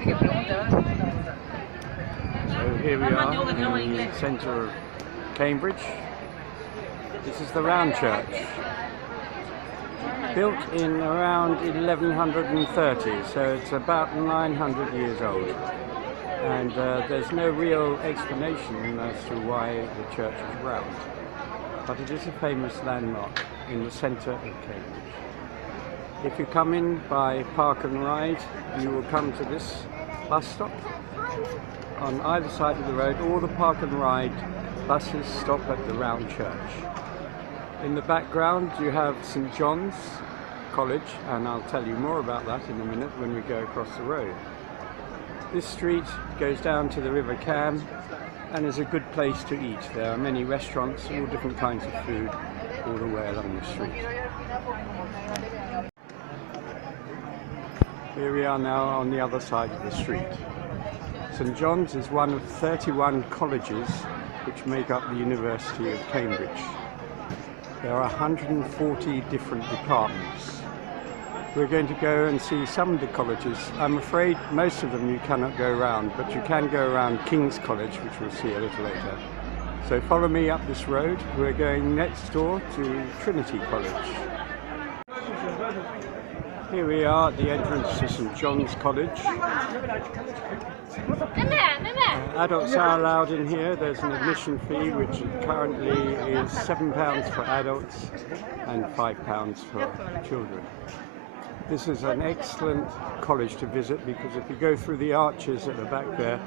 So here we are in the centre of Cambridge. This is the Round Church, built in around 1130, so it's about 900 years old. And there's no real explanation as to why the church is round, but it is a famous landmark in the centre of Cambridge. If you come in by Park and Ride, you will come to this bus stop. On either side of the road, all the Park and Ride buses stop at the Round Church. In the background you have St John's College, and I'll tell you more about that in a minute when we go across the road. This street goes down to the River Cam and is a good place to eat. There are many restaurants, all different kinds of food, all the way along the street. Here we are now on the other side of the street. St John's is one of 31 colleges which make up the University of Cambridge. There are 140 different departments. We're going to go and see some of the colleges. I'm afraid most of them you cannot go around, but you can go around King's College, which we'll see a little later. So follow me up this road. We're going next door to Trinity College. Here we are at the entrance to St John's College. Adults are allowed in here. There's an admission fee which currently is £7 for adults and £5 for children. This is an excellent college to visit because if you go through the arches at the back there,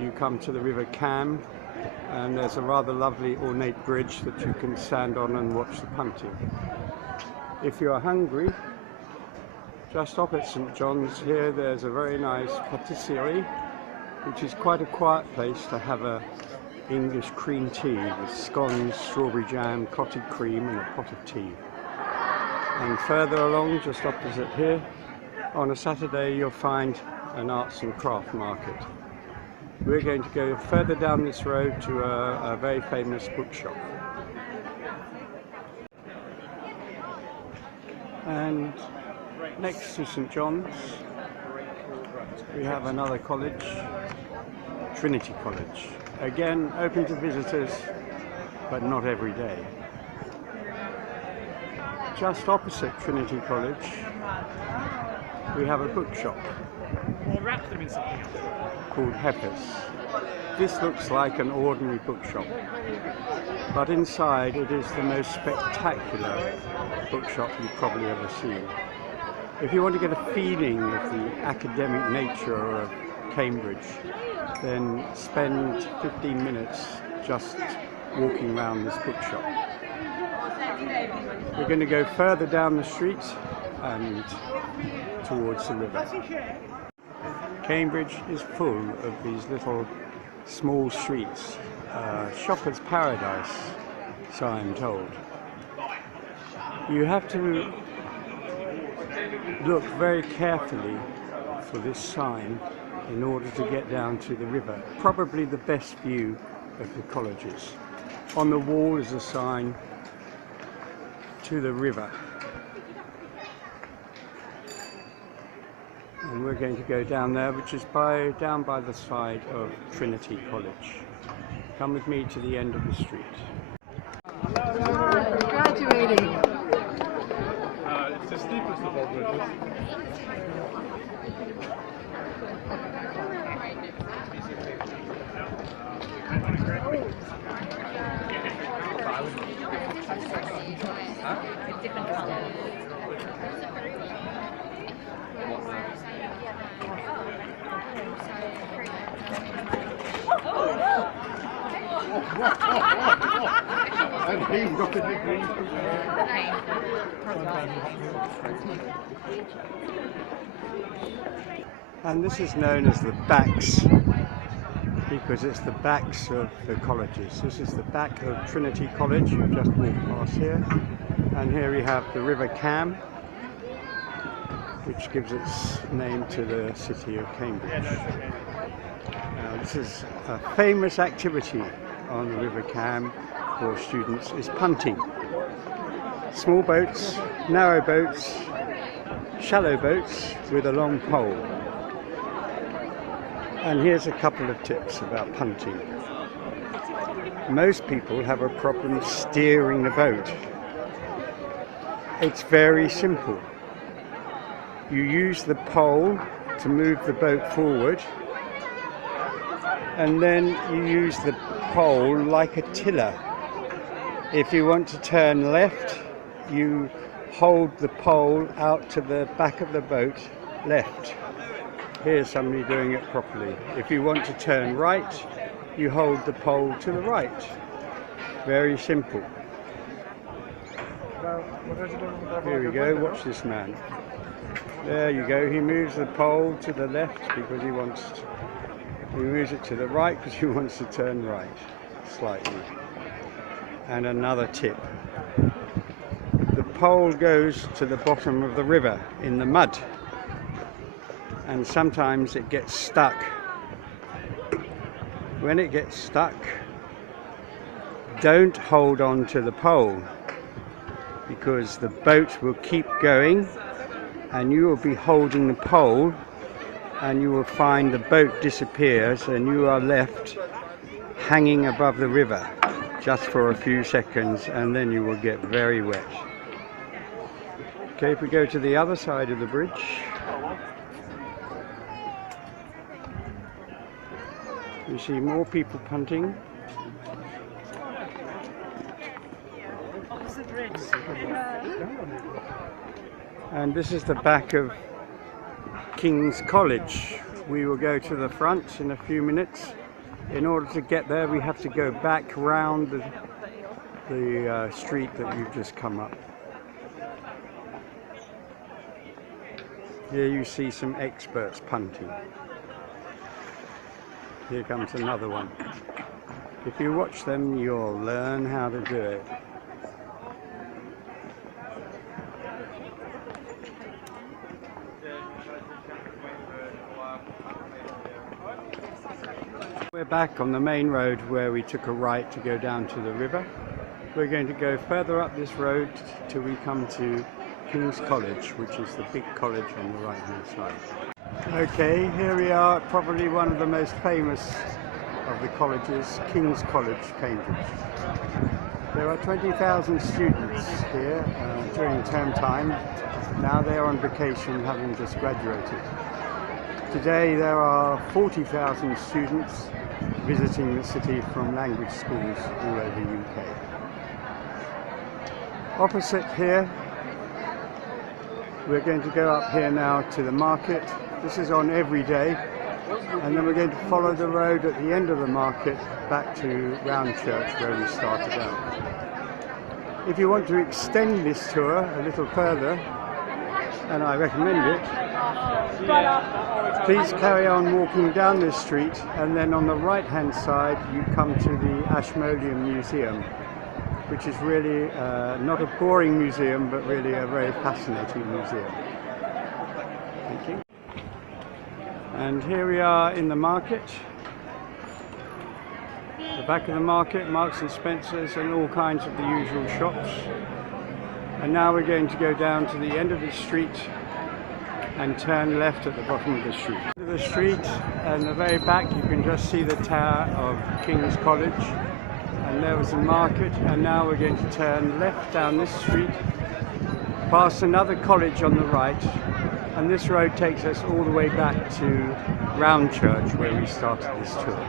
you come to the River Cam, and there's a rather lovely ornate bridge that you can stand on and watch the punting. If you are hungry, just opposite St John's here, there's a very nice patisserie, which is quite a quiet place to have a English cream tea with scones, strawberry jam, clotted cream and a pot of tea. And further along, just opposite here, on a Saturday you'll find an arts and craft market. We're going to go further down this road to a very famous bookshop. And next to St John's, we have another college, Trinity College. Again, open to visitors, but not every day. Just opposite Trinity College, we have a bookshop called Heppers. This looks like an ordinary bookshop, but inside it is the most spectacular bookshop you've probably ever seen. If you want to get a feeling of the academic nature of Cambridge, then spend 15 minutes just walking around this bookshop. We're going to go further down the street and towards the river. Cambridge is full of these little small streets, shopper's paradise, so I'm told. You have to look very carefully for this sign in order to get down to the river. Probably the best view of the colleges. On the wall is a sign to the river. And we're going to go down there, which is down by the side of Trinity College. Come with me to the end of the street. Graduating. It's the steepest of all bridges. And he's got the degree. And this is known as the backs because it's the backs of the colleges. This is the back of Trinity College, you've just walked past here. And here we have the River Cam, which gives its name to the city of Cambridge. Now, this is a famous activity on the River Cam for students is punting. Small boats, narrow boats, shallow boats with a long pole. And here's a couple of tips about punting. Most people have a problem steering the boat. It's very simple. You use the pole to move the boat forward, and then you use the pole like a tiller. If you want to turn left, you hold the pole out to the back of the boat left. Here's somebody doing it properly. If you want to turn right, you hold the pole to the right. Very simple. Here we go, watch this man. There you go, he moves the pole to the left because he wants to. He moves it to the right because he wants to turn right, slightly. And another tip. The pole goes to the bottom of the river in the mud. And sometimes it gets stuck. When it gets stuck, don't hold on to the pole, because the boat will keep going and you will be holding the pole, and you will find the boat disappears and you are left hanging above the river just for a few seconds, and then you will get very wet. Okay, if we go to the other side of the bridge, you see more people punting. And this is the back of King's College. We will go to the front in a few minutes. In order to get there, we have to go back round the street that we've just come up. Here you see some experts punting. Here comes another one. If you watch them, you'll learn how to do it. We're back on the main road where we took a right to go down to the river. We're going to go further up this road till we come to King's College, which is the big college on the right hand side. Okay, here we are at probably one of the most famous of the colleges, King's College, Cambridge. There are 20,000 students here during term time. Now they are on vacation, having just graduated. Today there are 40,000 students visiting the city from language schools all over the UK. Opposite here, we're going to go up here now to the market. This is on every day, and then we're going to follow the road at the end of the market back to Round Church where we started out. If you want to extend this tour a little further, and I recommend it, please carry on walking down this street, and then on the right hand side you come to the Ashmolean Museum, which is really not a boring museum but really a very fascinating museum. Thank you. And here we are in the market. The back of the market, Marks and Spencer's and all kinds of the usual shops. And now we're going to go down to the end of the street and turn left at the bottom of the street. The street, and the very back you can just see the tower of King's College, and there was the market, and now we're going to turn left down this street past another college on the right, and this road takes us all the way back to Round Church where we started this tour.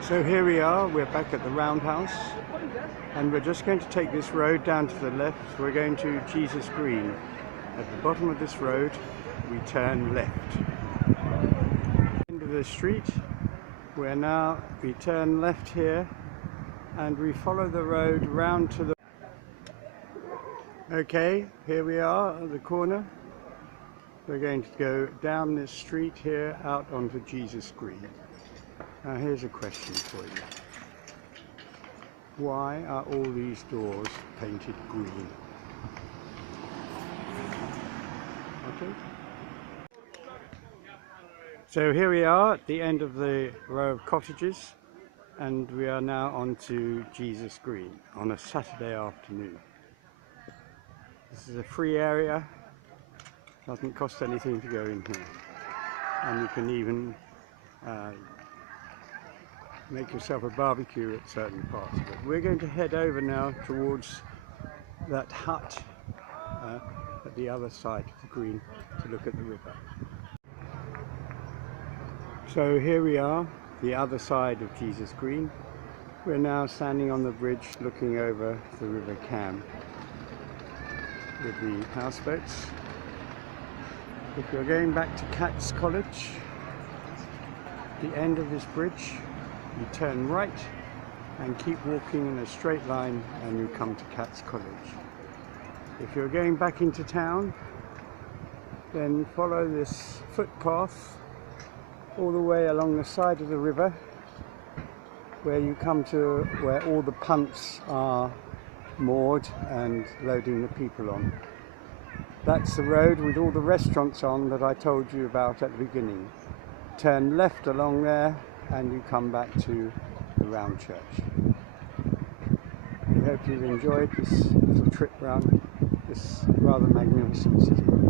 So here we are, we're back at the Roundhouse, and we're just going to take this road down to the left. We're going to Jesus Green. At the bottom of this road, we turn left. End of the street, we turn left here, and we follow the road round to the... Okay, here we are at the corner. We're going to go down this street here out onto Jesus Green. Now here's a question for you. Why are all these doors painted green? Okay. So here we are at the end of the row of cottages, and we are now on to Jesus Green on a Saturday afternoon. This is a free area, doesn't cost anything to go in here. and you can even make yourself a barbecue at certain parts of it. We're going to head over now towards that hut at the other side of the green to look at the river. So here we are, the other side of Jesus Green. We're now standing on the bridge looking over the River Cam with the houseboats. If you're going back to Cats College, the end of this bridge, you turn right and keep walking in a straight line and you come to Cats College. If you're going back into town, then follow this footpath all the way along the side of the river where you come to where all the punts are moored and loading the people on. That's the road with all the restaurants on that I told you about at the beginning. Turn left along there and you come back to the round church. We hope you've enjoyed this little trip round this rather magnificent city.